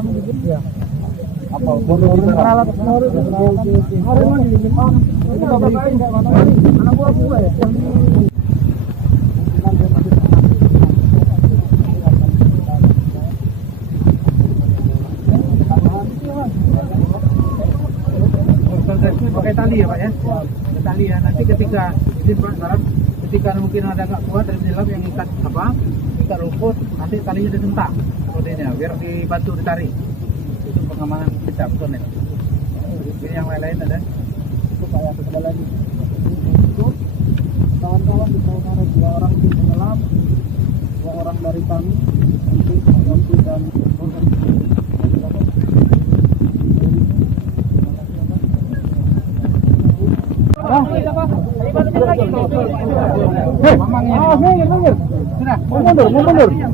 Ya. Apa? Peralatan hari ini di Jepang. Kita berikan enggak mana? Anak buah gue ya. Pakai tali ya Pak ya, tali ya. Nanti ketika mungkin ada nggak kuat dari penyelam yang ikat rumput, nanti talinya disentak sepertinya biar dibantu ditarik. Itu pengamanan kita personel. Ini yang lain-lain ada. Itu Pak yang ada lagi. Itu kawan-kawan di sana 2 orang tim penyelam, 2 orang dari kami, nanti Yopi dan Morgan. Sudah, mundur. Mundur ya.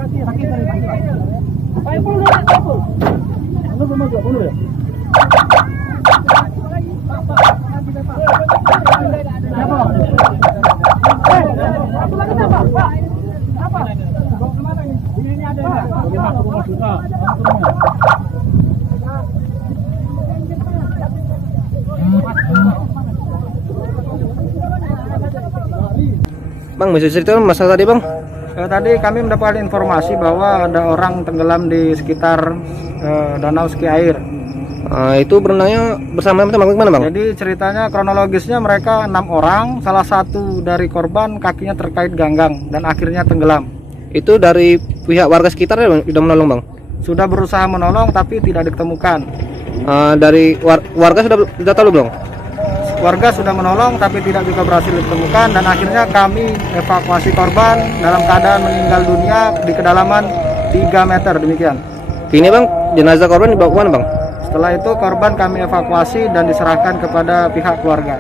Bang, bisa cerita masalah tadi Bang? Tadi kami mendapatkan informasi bahwa ada orang tenggelam di sekitar Danau Ski Air. Itu berenangnya bersama teman-teman mana Bang? Jadi ceritanya kronologisnya mereka 6 orang, salah satu dari korban kakinya terkait ganggang dan akhirnya tenggelam. Itu dari pihak warga sekitar ya Bang, sudah menolong Bang? Sudah berusaha menolong tapi tidak ditemukan. Dari warga sudah tahu belum? Warga sudah menolong tapi tidak juga berhasil ditemukan dan akhirnya kami evakuasi korban dalam keadaan meninggal dunia di kedalaman 3 meter demikian. Ini Bang, jenazah korban dibawa ke mana Bang? Setelah itu korban kami evakuasi dan diserahkan kepada pihak keluarga.